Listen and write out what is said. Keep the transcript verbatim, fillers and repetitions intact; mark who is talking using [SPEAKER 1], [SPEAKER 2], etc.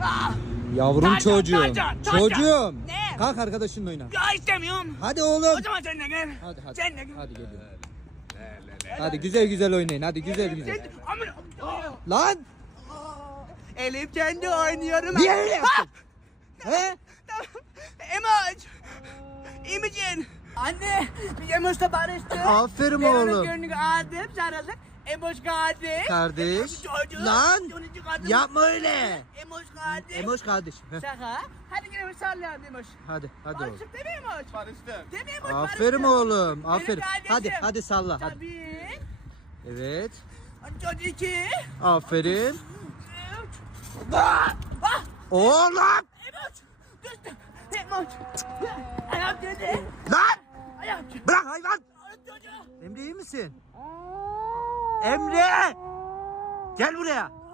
[SPEAKER 1] Yavrum
[SPEAKER 2] Tacan,
[SPEAKER 1] çocuğum.
[SPEAKER 2] tacan, tacan.
[SPEAKER 1] Çocuğum.
[SPEAKER 2] Ne?
[SPEAKER 1] Kalk arkadaşınla oyna.
[SPEAKER 2] Ya istemiyorum.
[SPEAKER 1] Hadi oğlum.
[SPEAKER 2] O zaman sen de gel.
[SPEAKER 1] Hadi hadi.
[SPEAKER 2] Sen de gel.
[SPEAKER 1] Hadi geliyorum. Hadi güzel güzel oynayın. Hadi güzel güzel.
[SPEAKER 2] Sen- Aman-
[SPEAKER 1] Lan.
[SPEAKER 2] Elim kendi oynuyorum.
[SPEAKER 1] Niye öyle yaptın? He?
[SPEAKER 2] Emoç. İyi misin? Anne, biz Emoç'la barıştık.
[SPEAKER 1] Aferin
[SPEAKER 2] Ben onun
[SPEAKER 1] oğlum.
[SPEAKER 2] gönlünü aldım, sarıldık. Emoç kardeş.
[SPEAKER 1] Kardeş.
[SPEAKER 2] Çocuğum.
[SPEAKER 1] Lan.
[SPEAKER 2] Sonuncu kadın.
[SPEAKER 1] Yapma öyle.
[SPEAKER 2] Emoç kardeş.
[SPEAKER 1] Emoş kardeşim. Heh.
[SPEAKER 2] Şaka. Hadi gidelim sallayalım Emoç.
[SPEAKER 1] Hadi hadi oğlum.
[SPEAKER 2] Barıştık değil mi Emoç?
[SPEAKER 3] Barıştım.
[SPEAKER 2] Değil mi Emoç?
[SPEAKER 1] Aferin
[SPEAKER 2] Barıştık.
[SPEAKER 1] oğlum.
[SPEAKER 2] Benim
[SPEAKER 1] Aferin.
[SPEAKER 2] kardeşim.
[SPEAKER 1] Hadi hadi salla hadi.
[SPEAKER 2] Tabii.
[SPEAKER 1] Evet.
[SPEAKER 2] Çocuk iki.
[SPEAKER 1] Aferin.
[SPEAKER 2] Üç. Ah! Ah!
[SPEAKER 1] Oğlum.
[SPEAKER 2] Emoç. Düştü. Emoç. Ayağım dedi.
[SPEAKER 1] Lan.
[SPEAKER 2] Ayağım.
[SPEAKER 1] Bırak hayvan.
[SPEAKER 2] Çocuğum.
[SPEAKER 1] Emre iyi misin? Emre. Gel buraya.